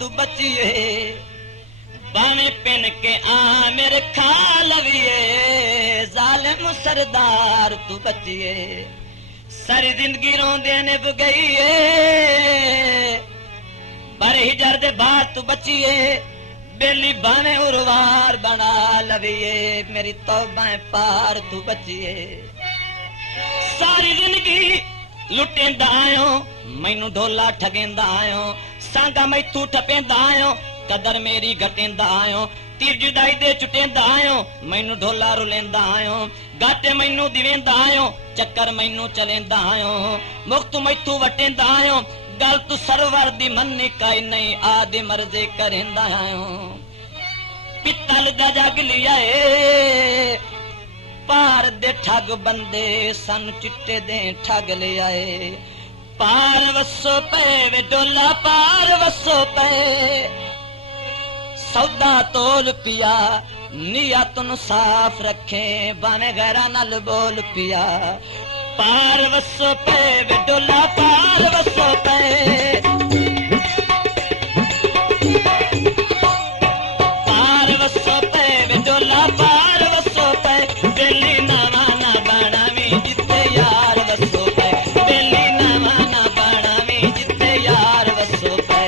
तू बचिए बाने पिन के आमिर खा लविए जालिम सरदार तू बचिए सारी जिंदगी रोंदे ने गई पर हिजर दे बाद तू बचिए बेली बाने उर्वार बना लविए मेरी तौबाएं पार तू बचिए सारी जिंदगी लुटेंदा आयो मैनू ढोला ठगेंदा आयो सांगा मैथू ठपेंदा आयो कदर मेरी घटेंदा आयो तीर जुदाई दे चुटेंदा आयो मैनू ढोला रुलेंदा आयो गाटे मैनू दिवेंदा आयो चक्कर मैनू चलेंदा आयो मुक्त मैथू वटेंदा आयो गल तू सरवर दी मन्नी काई नहीं आदि मर्जे करेंदा आयो पित्तल दा जग लिया पार दे ठग बंदे सन चिट्टे दे ठग ले आए पार वसो पे वे डोला पार वसो पे सौदा तोल पिया नियतन साफ रखे बाने गैरा नल बोल पिया पार वसो पे वे डोला पार वसो पे पार वसो पे वे डोला पार वसो पे बेली नवा ना बनावी जिते यार वसो पे बेली नवा ना बनावी जिते यार वसो पे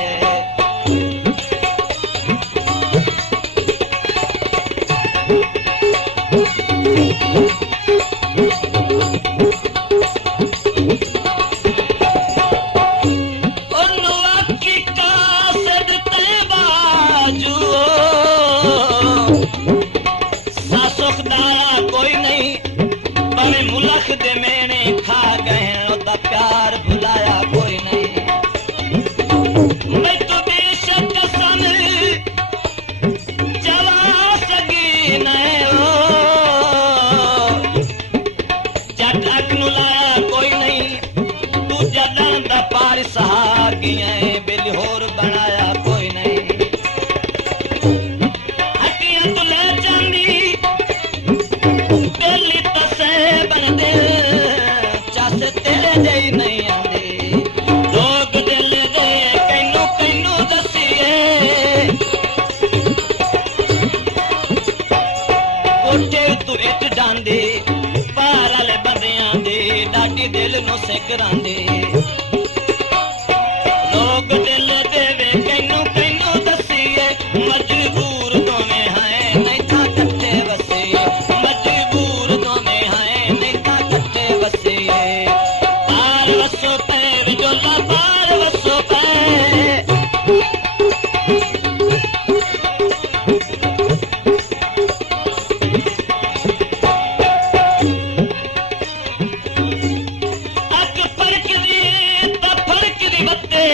दे मेने खा गए ओदा प्यार भुलाया कोई नहीं मैं तो बेशक सन चला सकी नहीं जटक नु लाया कोई नहीं तू जलन दा पार सहा गया बिल होर बनाया कोई नहीं हटियां तू ले जांदी दिल तो से बन दे तेरे जई नहीं आंदे लोग दिल दे कैनू कैनू दसिए कोठे तू इट डांदे पार वाले बंदियां दे डाटी दिल नु सिकरांदे लोग दिल देवे कैनू कैनू दसिए मजबूर दोवें हैं नहीं था कट्टे वसिए मजबूर दोवें हैं नहीं था कट्टे वसिए वसो पे विजोला पार वसो पे अक फड़क दी ता फड़क दी बत्ते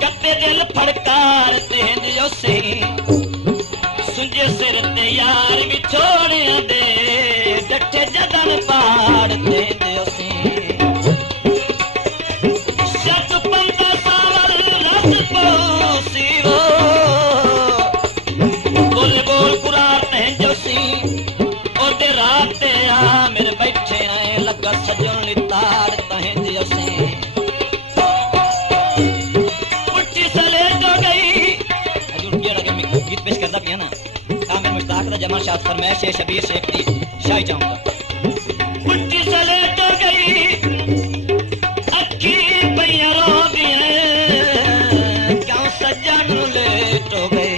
कत्ते दिल फड़कार तेंदियो से सुंजे सिर ते यार भी छोड़िया दे डटे जदन पाड़ तेंदियो से मेरे बैठे आए लगा सजन लितार तहें दियोसे उच्ची सले जो गई हजूर के लगे मैं गीत पेश करता पिया ना आमिर मुश्ताक दा जमाल शाद फरमाइश है शबीर शेख दी शाही चाहूंगा उच्ची सले जो गई अखी पैया रो दिए क्यों सजन लेट हो गए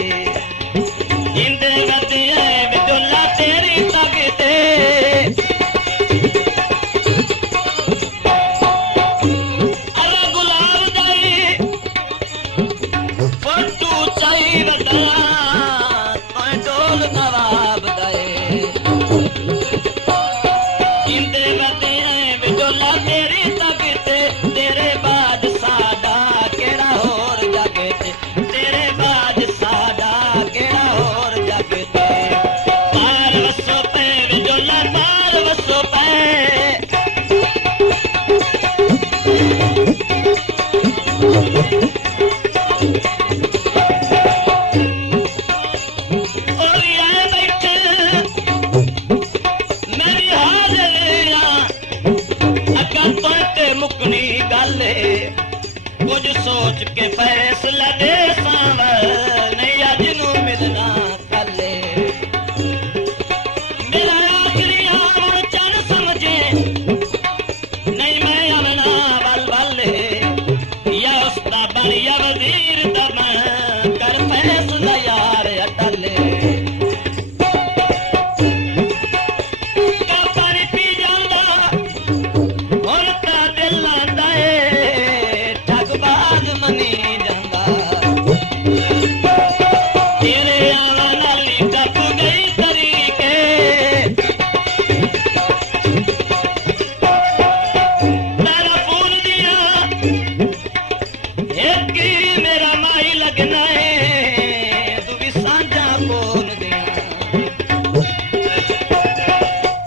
इंदे वदिए विदुल्ला तेरी तगते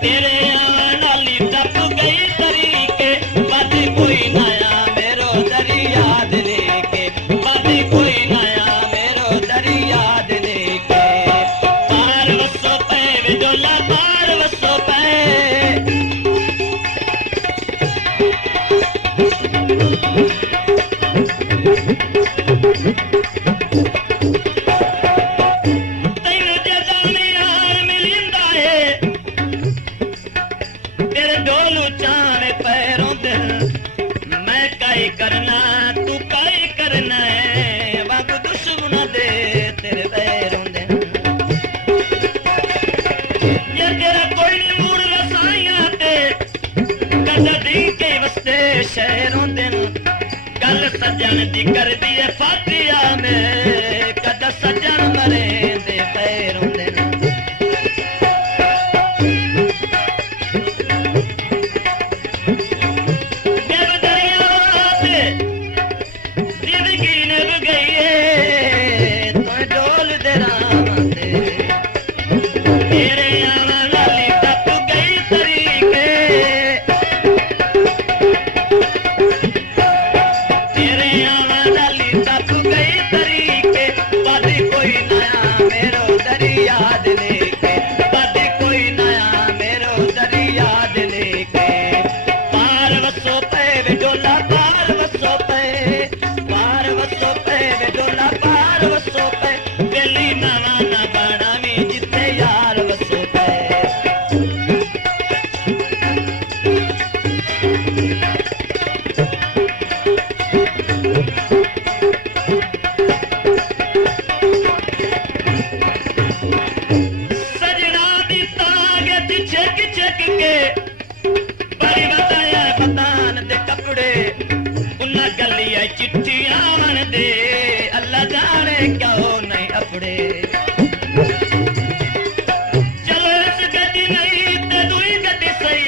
तेरे आवन वाली टप गई तरीके बादी कोई नया मेरो दरिया दिले के बादी कोई नया मेरो दरिया दिले के पार वसो पे विडोला पार वसो पे तेन जदा यार मिलिंदा है तेरे डोलू चावे पैरों दिल मैं काई करना तू काई करना है वग दुश्मन दे तेरे पैरों दिल ये तेरा कोई नहीं मूड रसाइयां ते कदा दी के वस्ते शहरों दिल गल सजन दी कर दी है फातिया में कदा सजन मरे दे पैरों दिल जब दरिया से जिंदगी नब गई है तो डोल दे राम दे तेरे आवन वाली टप गई तरीके तेरे आवन वाली टप गई तरीके बादी कोई नया मेरो दरिया दिले के बादी कोई नया मेरो दरिया दिले के पार वसो पे विडोला पार वसो पे विडोला पार वसो पे बेली नवा ना बनावी जिथे यार वसो पे सजना दी ताकत छक छक के बड़ी बताया पतान दे कपड़े उन्ना गलिया चिट्ठियां मन दे अल्लाह जाने क्यों नहीं अपड़े चलो इस गड्डी नहीं ते दूई गड्डी सही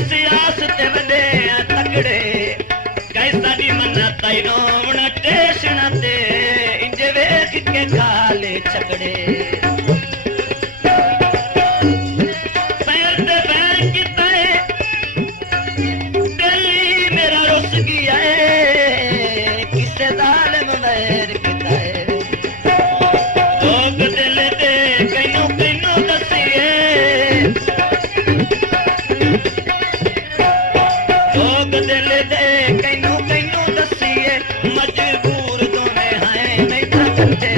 इस आस ते वडे तकड़े कई साडी मन्ना ताई रोवण टेशन ते इंज वेख के खाले छकड़े पैर ते पैर किता है दिल्ली मेरा रुस गया है किसे जालिम मैर किता है लोग दिल दे कैनू कैनू दसिए लोग दिल दे कैनू कैनू दसिए मजबूर दोने हैं नहीं था कट्ठे